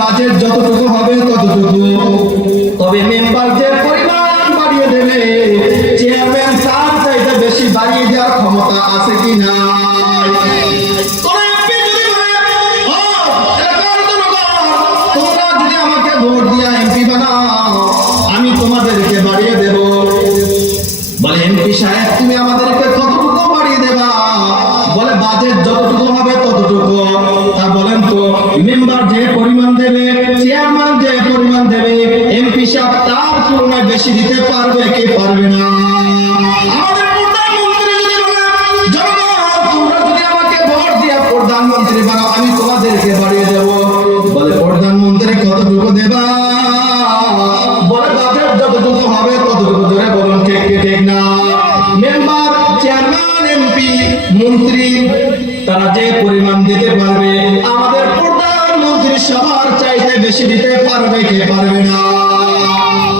Budget যতটুকু হবে ততটুকু, তবে মেম্বার যে পরিমাণ বাড়িয়ে দেবে চেয়ারম্যান তার চাইতে বেশি বাড়িয়ে দেওয়ার ক্ষমতা আছে কিনা? তোমরা যদি আমাকে ভোট দিয়ে এমপি বানাও আমি তোমাদেরকে বাড়িয়ে দেব। বলে এমপি সাহেব তুমি আমাদেরকে কতটুকু বাড়িয়ে দেবা? বলে বাজেট যতটুকু হবে ততটুকু। তা বলেন তো মেম্বার যে পরিমাণ দেবে, চেয়ারম্যান যে পরিমাণ দেবে, এমপি সাহেব তার তুলনায় বেশি দিতে পারবে কি পারবে না? আমাদের প্রধানমন্ত্রী যদি বলে জনগণ তোমরা যদি আমাকে ভোট দিয়ে প্রধানমন্ত্রী বানাও আমি তোমাদেরকে বাড়িয়ে দেব। বলে প্রধানমন্ত্রী কতটুকু দেবা? বলে বাজেট যতটুকু হবে ততটুকু। জোরে বলুন ঠিক কি ঠিক না? মেম্বার, চেয়ারম্যান, এমপি, মন্ত্রী তারা যে পরিমাণ দিতে পারবে আমাদের প্রধানমন্ত্রী সবার চাইতে বেশি দিতে পারবে কি পারবে না?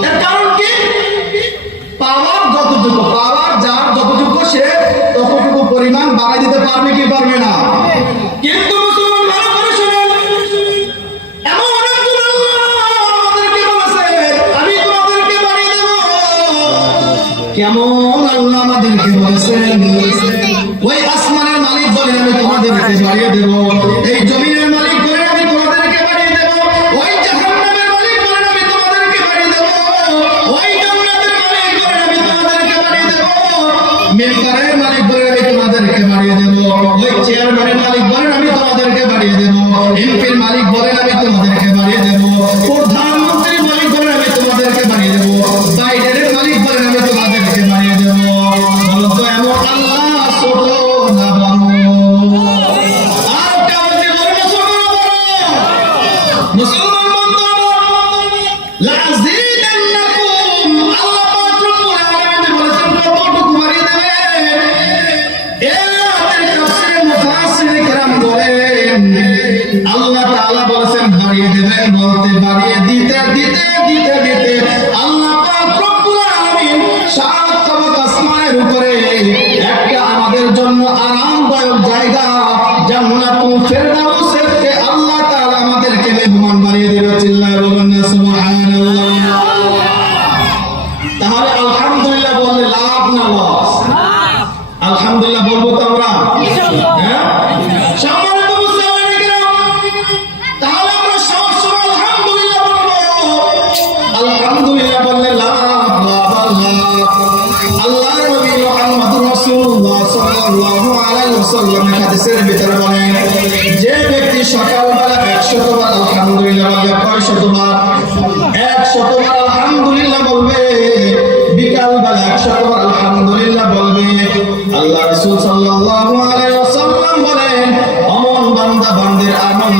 এর কারণ কি? পাওয়ার যতটুকু, পাওয়ার যার যতটুকু সে ততটুকু পরিমাণ বাড়াই দিতে পারবে কি পারবে না? কিন্তু মুসলমান ভালো করে শুনুন, এমন একজন আল্লাহ আমাদেরকে বলেছে আমি তোমাদেরকে বাড়িয়ে দেব। কেমন আল্লাহ আমাদেরকে বলেছেন? ওই আসমানের মালিক বলেন আমি তোমাদেরকে বাড়িয়ে দেব, এই জমিনের মালিক বলেন আমি তোমাদেরকে বাড়িয়ে দেব, ওই জাহান্নামের মালিক বলেন আমি তোমাদেরকে বাড়িয়ে দেব, ওই জান্নাতের মালিক বলেন আমি তোমাদেরকে বাড়িয়ে দেব, মেম্বারের মালিক বলেন আমি তোমাদেরকে বাড়িয়ে দেব, ওই চেয়ারম্যানের মালিক বলেন আমি তোমাদেরকে বাড়িয়ে দেব, এমপির মালিক বলেন আমি তোমাদেরকে বাড়িয়ে দেব, প্রধানমন্ত্রীর মালিক বলেন আমি তোমাদেরকে বাড়িয়ে দেব, বাইডেনের মালিক বলেন আমি তোমাদেরকে বাড়িয়ে দেব। বলো তো এমন আল্লাহ ছোট না বড়? আর কাউকে বলবে ছোট না বড়? মুসলমান বন্ধু লাযিদান্নাকুম আল্লাহ পাক রব্বুল আলামিন বলেছেন কতটুকু বাড়িয়ে দেবে? এর তাফসীরে মুফাসসিরিন کرام বলেন আল্লাহ তাআলা বলেছেন বাড়িয়ে দেবেন বলতে বাড়িয়ে দিতে দিতে দিতে দিতে আল্লাহ পাক রব্বুল আলামিন সাত তবক আসমানের উপরে একটা আমাদের জন্য আরামদায়ক জায়গা জান্নাতুল ফেরদাউসকে আল্লাহ তাআলা আমাদেরকে মেহমান বানিয়ে দেবে। চিল্লায়ে বলুন না সুবহানাল্লাহ। তাহলে আলহামদুলিল্লাহ বললে লাভ না লস? আলহামদুলিল্লাহ বলবো তো আমরা, হ্যাঁ? সম্মানিত মুসলমান তাহলে আমরা সব সময় আলহামদুলিল্লাহ বলবো। আলহামদুলিল্লাহ বললে লাভ লাভ লাভ। আল্লাহর নবী মুহাম্মদুর রাসূলুল্লাহ সাল্লাল্লাহু আলাইহি ওয়াসাল্লাম হাদিসের ভিতরে বলেন যে ব্যক্তি সকালবেলা 100 বার আলহামদুলিল্লাহ বলবে, কয়শতবার? 100 বার আলহামদুলিল্লাহ বলবে। বিকালবেলা 100 বার আলহামদুলিল্লাহ বলবে। আল্লাহ রাসূল সাল্লাল্লাহু আলাইহি ওয়াসাল্লাম বলেন অমন বান্দা বান্দির আমল